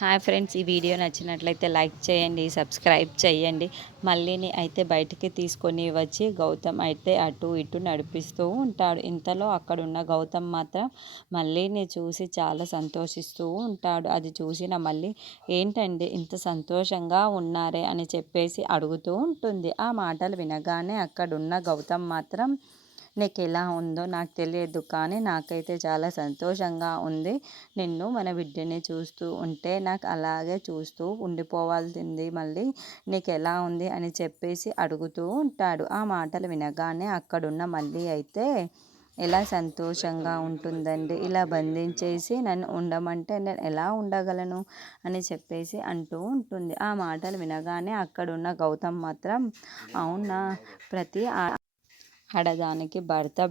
Hi friends, ఈ video నచ్చినట్లయితే like చేయండి, సబ్స్క్రైబ్ చేయండి. మళ్ళీని అయితే బయటికి తీసుకొని వచ్చి గౌతమ్ అయితే అటు ఇటు నడిపిస్తూ ఉంటాడు. ఇంతలో అక్కడున్న గౌతమ్ మాత్రం మళ్ళీని చూసి చాలా సంతోషిస్తూ ఉంటాడు. అది చూసిన మళ్ళీ ఏంటండి ఇంత సంతోషంగా ఉన్నారే అని చెప్పేసి అడుగుతూ ఉంటుంది. ఆ మాటలు వినగానే అక్కడున్న గౌతమ్ మాత్రం నీకెలా ఉందో నాకు తెలియదు, కానీ నాకైతే చాలా సంతోషంగా ఉంది. నిన్ను మన బిడ్డని చూస్తూ ఉంటే నాకు అలాగే చూస్తూ ఉండిపోవాల్సింది. మళ్ళీ నీకెలా ఉంది అని చెప్పేసి అడుగుతూ ఉంటాడు. ఆ మాటలు వినగానే అక్కడున్న మళ్ళీ అయితే ఎలా సంతోషంగా ఉంటుందండి. ఇలా బంధించేసి నన్ను ఉండమంటే నేను ఎలా ఉండగలను అని చెప్పేసి అంటూ ఉంటుంది. ఆ మాటలు వినగానే అక్కడున్న గౌతమ్ మాత్రం అవునా, ప్రతి ఆడదానికి భర్త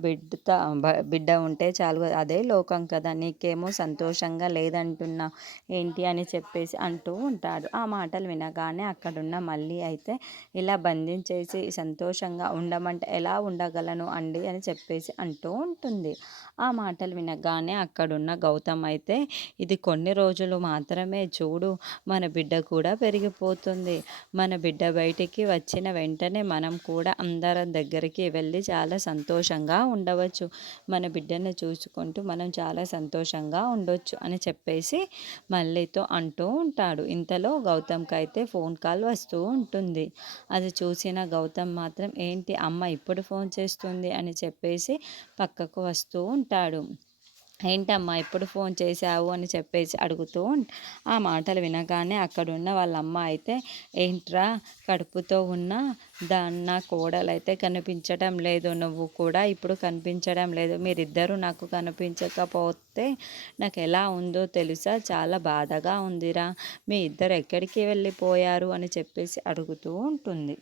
బిడ్డ ఉంటే చాలు, అదే లోకం కదా, నీకేమో సంతోషంగా లేదంటున్నా ఏంటి అని చెప్పేసి అంటూ ఉంటాడు. ఆ మాటలు వినగానే అక్కడున్న మళ్ళీ అయితే ఇలా బంధించేసి సంతోషంగా ఉండమంటే ఎలా ఉండగలను అండి అని చెప్పేసి అంటూ ఉంటుంది. ఆ మాటలు వినగానే అక్కడున్న గౌతమ్ అయితే ఇది కొన్ని రోజులు మాత్రమే చూడు, మన బిడ్డ కూడా పెరిగిపోతుంది. మన బిడ్డ బయటికి వచ్చిన వెంటనే మనం కూడా అందరం దగ్గరికి వెళ్ళి చాలా సంతోషంగా ఉండవచ్చు. మన బిడ్డను చూసుకుంటూ మనం చాలా సంతోషంగా ఉండొచ్చు అని చెప్పేసి మళ్ళీతో అంటూ ఉంటాడు. ఇంతలో గౌతమ్కి అయితే ఫోన్ కాల్ వస్తూ ఉంటుంది. అది చూసిన గౌతమ్ మాత్రం ఏంటి అమ్మ ఇప్పుడు ఫోన్ చేస్తుంది అని చెప్పేసి పక్కకు వస్తూ ఉంటాడు. ఏంటమ్మా ఇప్పుడు ఫోన్ చేశావు అని చెప్పేసి అడుగుతూ ఆ మాటలు వినగానే అక్కడున్న వాళ్ళ అమ్మ అయితే ఏంట్రా, కడుపుతో ఉన్న దాన్న కోడలైతే కనిపించడం లేదు, నువ్వు కూడా ఇప్పుడు కనిపించడం లేదు, మీరిద్దరూ నాకు కనిపించకపోతే నాకు ఎలా ఉందో తెలుసా, చాలా బాధగా ఉందిరా, మీ ఇద్దరు ఎక్కడికి వెళ్ళిపోయారు అని చెప్పేసి అడుగుతూ ఉంటుంది.